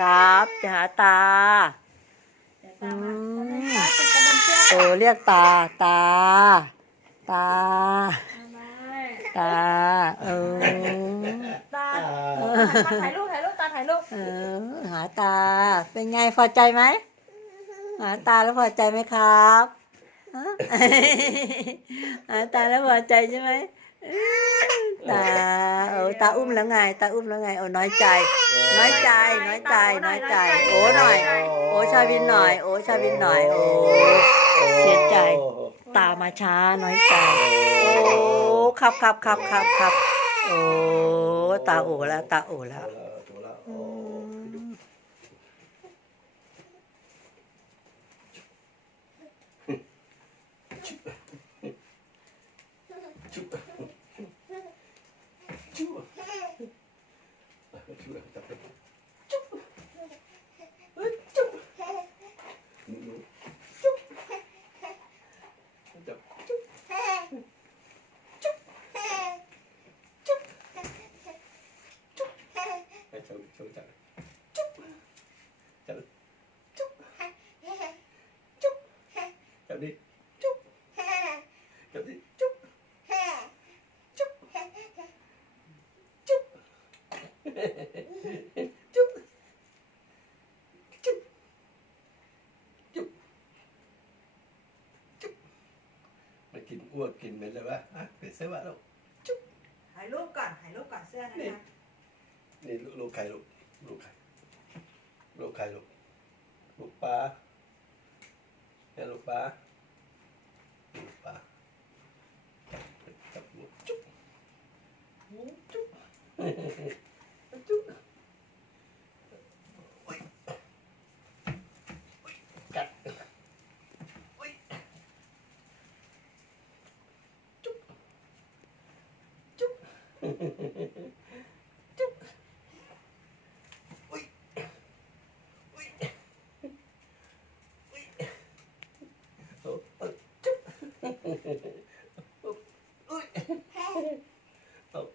ครับจะหาตาเดี๋ยวตามมาอืมทำไมคะติดกระดุมเสื้อโอ้เรียกตาตา ตาทำไมตาเออตาเออมาถ่ายรูปถ่ายรูปตาถ่ายรูปเออหาตา เป็นไงพอใจไหมหาตาแล้วพอใจไหมครับฮะหาตาแล้วพอใจใช่ไหมอื้อ ตาโอ้ตาอุ้มแล้วไง ตาอุ้มแล้วไงโอ้น้อยใจ น้อยใจ น้อยใจ น้อยใจ โอ้หน่อย โอ้ชาวินหน่อย โอ้ชาวินหน่อย โอ้เสียใจ ตามาช้า น้อยใจ โอ้ครับครับครับครับครับโอ้ตาโอแล้วตาโอแล้วถูกแล้วโอ้ชุบ chuột tập tập chúc chúc ngủ chúc tập chúc chúc chúc chúc chúc chúc chúc chúc chúc chúc chúc chúc mày kìm ua kìm mày là ba hả? Phải xé bạn đâu? Chúc hãy lúc cả hãy lúc cả xe này này lúc lúc cái lúc lúc cái. Lúc cái lúc lúc ba. Cái lúc ba. Lúc ba. Tập chúc chúc Ui. Ui. Ui. Ôi. Ôi. Ôi. Ôi. Ôi.